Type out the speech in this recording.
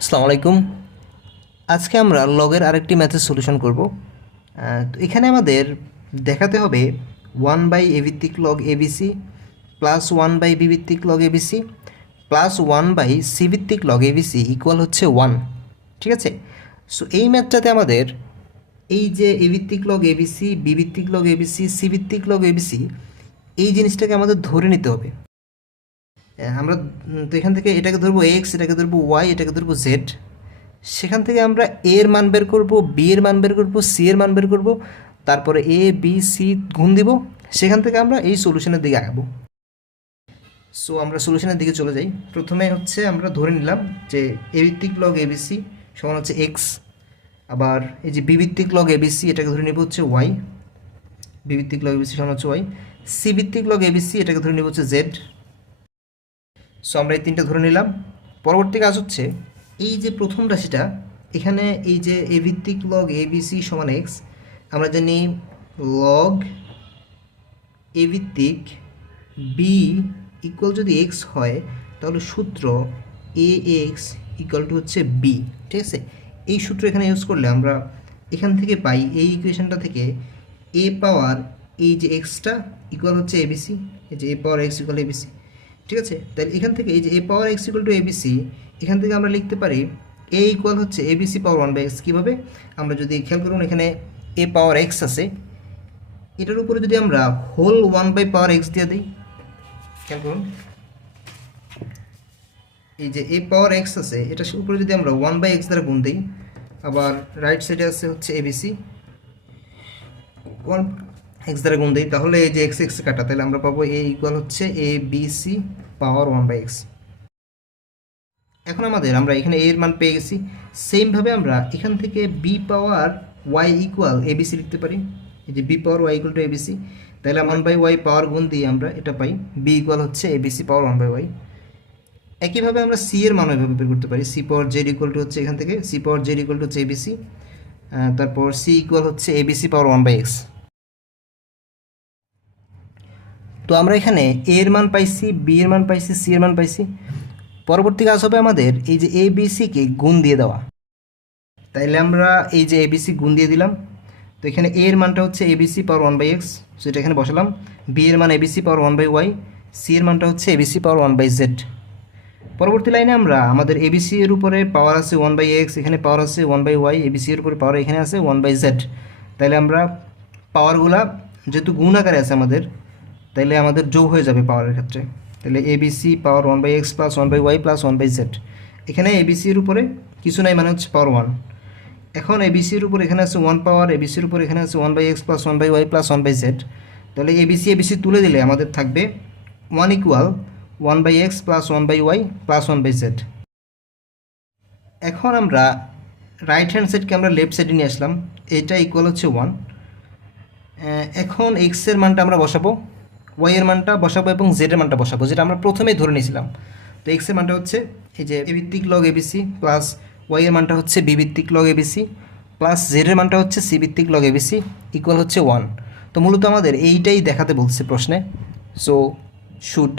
আসসালামু আলাইকুম। আজকে আমরা লগের আরেকটি ম্যাথের সলিউশন করব। তো এখানে আমাদের দেখাতে হবে 1/a ভিত্তিক লগ এবিসি প্লাস 1/b ভিত্তিক লগ এবিসি প্লাস 1/c ভিত্তিক লগ এবিসি ইকুয়াল হচ্ছে 1। ঠিক আছে? সো এই ম্যাথটাতে আমাদের এই যে এ ভিত্তিক লগ এবিসি, বি ভিত্তিক লগ এবিসি, সি ভিত্তিক লগ এবিসি, এই জিনিসটাকে আমাদের ধরে নিতে হবে। আমরা তো এখান থেকে এটাকে ধরবো এক্স, এটাকে ধরবো ওয়াই, এটাকে ধরবো জেড। সেখান থেকে আমরা এ এর মান বের করব, বি এর মান বের করব, সি এর মান বের করব, তারপরে এ বি সি গুণ দিব। সেখান থেকে আমরা এই সলিউশনের দিকে আগাবো। সো আমরা সলিউশনের দিকে চলে যাই। প্রথমে হচ্ছে আমরা ধরে নিলাম যে এ ভিত্তিক লগ এবিসি সমান হচ্ছে এক্স। আবার এই যে বি ভিত্তিক লগ এবিসি এটাকে ধরে নিব হচ্ছে ওয়াই। বি ভিত্তিক লগ এবিসি সমান হচ্ছে ওয়াই। সি ভিত্তিক লগ এবিসি এটাকে ধরে নিব হচ্ছে জেড। সো আমরা এই তিনটা ধরে নিলাম। পরবর্তী কাজ হচ্ছে এই যে প্রথম রাশিটা, এখানে এই যে এ ভিত্তিক লগ এ বি সি সমান এক্স, আমরা জানি লগ এ ভিত্তিক বি ইকুয়াল যদি এক্স হয় তাহলে সূত্র এ এক্স ইকুয়াল টু হচ্ছে বি। ঠিক আছে? এই সূত্র এখানে ইউজ করলে আমরা এখান থেকে পাই, এই ইকুয়েশনটা থেকে এ পাওয়ার এই যে এক্সটা ইকুয়াল হচ্ছে এবিসি, এই যে এ পাওয়ার এক্স ইকুয়াল এবিসি। ঠিক আছে? তাহলে এখান থেকে এই যে এ power x equal to ABC, এখান থেকে আমরা লিখতে পারি এ ইকুয়াল হচ্ছে এবিসি পাওয়ার 1/x। কীভাবে? আমরা যদি খেয়াল করুন, এখানে এ পাওয়ার এক্স আছে, এটার উপরে যদি আমরা হোল 1/x দিয়ে দিই, খেয়াল করুন এই যে এ পাওয়ার এক্স আছে, এটার উপরে যদি আমরা 1/x দ্বারা গুণ দিই, আবার রাইট সাইডে আছে হচ্ছে এবিসি 1x দ্বারা গুণ দিই, তাহলে এই যে এক্স এক্স কাটা, তাহলে আমরা পাবো এ ইকুয়াল হচ্ছে A B C power 1/x। এখন আমরা এখানে এর মান পেয়ে গেছি। সেমভাবে আমরা এখান থেকে b power y equal a b c লিখতে পারি। এই যে b power y equal to a b c, তাহলে 1/y পাওয়ার গুণ দিয়ে আমরা এটা পাই, বি ইকুয়াল হচ্ছে এবিসি পাওয়ার 1/y। একইভাবে আমরা সি এর মান ওইভাবে বের করতে পারি। C power z equal to হচ্ছে এখান থেকে c power z equal to হচ্ছে এবিসি, তারপর সি ইকুয়াল হচ্ছে এবিসি পাওয়ার 1/x। তো আমরা এখানে এ এর মান পাইছি, বি এর মান পাইছি, সি এর মান পাইছি। পরবর্তী কাজ হবে আমাদের এই যে এ বি সিকে গুণ দিয়ে দেওয়া। তাইলে আমরা এই যে এবিসি গুণ দিয়ে দিলাম। তো এখানে এ এর মানটা হচ্ছে এবিসি পাওয়ার 1/x, সো এটা এখানে বসালাম। বি এর মান এবিসি পাওয়ার 1/y, সি এর মানটা হচ্ছে এবিসি পাওয়ার 1/z। পরবর্তী লাইনে আমরা আমাদের এবিসি এর উপরে পাওয়ার আছে 1/x, এখানে পাওয়ার আছে 1/y, এবিসি এর উপরে পাওয়ার এখানে আছে 1/z। তাইলে আমরা পাওয়ারগুলা যেহেতু গুণ আকারে আছে আমাদের, তাইলে আমাদের যোগ হয়ে যাবে পাওয়ারের ক্ষেত্রে। তাহলে ABC power 1/x plus 1/y plus 1/z। এখানে এবিসির উপরে কিছু নাই, মানে হচ্ছে পাওয়ার 1। এখন এবিসির উপর এখানে আছে 1 পাওয়ার, এবিসির উপর এখানে আছে 1/x plus 1/y plus 1/z। তাহলে এবিসি তুলে দিলে আমাদের থাকবে 1 equal 1/x plus 1/y plus 1/z। এখন আমরা রাইট হ্যান্ড সাইডকে আমরা লেফট সাইডে নিয়ে আসলাম, এটা ইকুয়াল হচ্ছে 1। এখন এক্সের মানটা আমরা বসাবো, ওয়াই এর মানটা বসাবো এবং জেড এর মানটা বসাবো, যেটা আমরা প্রথমেই ধরে নিয়েছিলাম। তো এক্স এর মানটা হচ্ছে এই যে এ ভিত্তিক লগ এবিসি প্লাস ওয়াই এর মানটা হচ্ছে বি ভিত্তিক লগ এবিসি প্লাস জেড এর মানটা হচ্ছে সি ভিত্তিক লগ এবিসি ইকুয়াল হচ্ছে 1। তো মূলত আমাদের এইটাই দেখাতে বলছে প্রশ্নে। So should